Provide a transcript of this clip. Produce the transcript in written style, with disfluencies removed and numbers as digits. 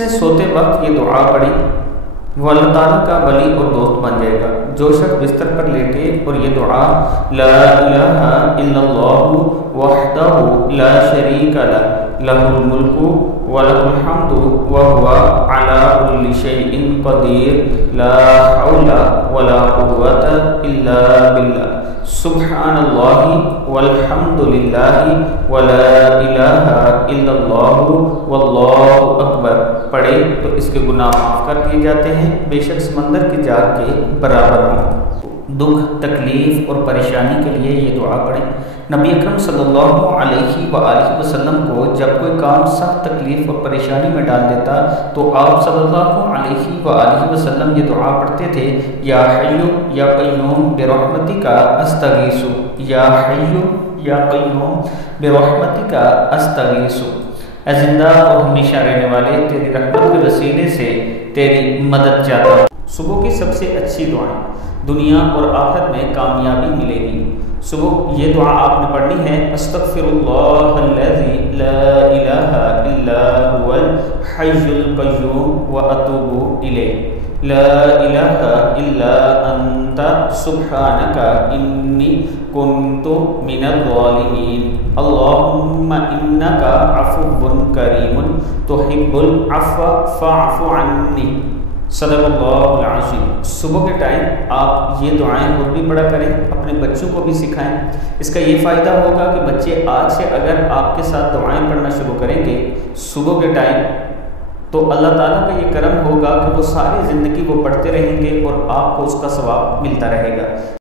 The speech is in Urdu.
سے سوتے وقت یہ دعا پڑھی، وہ اللہ تعالیٰ کا ولی اور دوست بن جائے گا۔ جو شخص بستر پر لیٹے اور یہ دعا لا الہ الا اللہ وحدہ لا شریک لہ لہ الملک ولہ الحمد وہو علی کل شیء قدیر لا حول ولا قوۃ الا باللہ سبحان اللہ والحمد للہ ولا الہ الا اللہ واللہ اکبر پڑھے تو اس کے گناہ معاف کر دیے جاتے ہیں، بے شک سمندر کی جاگ کے برابر ہوں۔ دکھ، تکلیف اور پریشانی کے لیے یہ دعا پڑھیں۔ نبی اکرم صلی اللہ علیہ وآلہ وسلم کو جب کوئی کام سخت تکلیف اور پریشانی میں ڈال دیتا تو آپ صلی اللہ علیہ وآلہ وسلم یہ دعا پڑھتے تھے، یا حی یا قیوم برحمتک استغیث، یا حی یا قیوم برحمتک استغیث، اے زندہ اور ہمیشہ رہنے والے، تیری رحمت کے وسیلے سے تیری مدد چاہتا ہوں۔ صبح کی سب سے اچھی دعائیں، دنیا اور آخرت میں کامیابی ملے گی۔ صبح یہ دعا آپ نے پڑھنی ہے، استغفر اللہ الذی لا الہ الا هو الحی القیوم واتوب الیہ، لا الہ الا انت سبحانک انی کنت من الظالمین، اللہم انک عفو کریم تحب العفو فاعف عنی، صدق اللہ العظیم۔ صبح کے ٹائم آپ یہ دعائیں خود بھی پڑھا کریں، اپنے بچوں کو بھی سکھائیں۔ اس کا یہ فائدہ ہوگا کہ بچے آج سے اگر آپ کے ساتھ دعائیں پڑھنا شروع کریں گے صبح کے ٹائم تو اللہ تعالیٰ کا یہ کرم ہوگا کہ وہ ساری زندگی وہ پڑھتے رہیں گے اور آپ کو اس کا ثواب ملتا رہے گا۔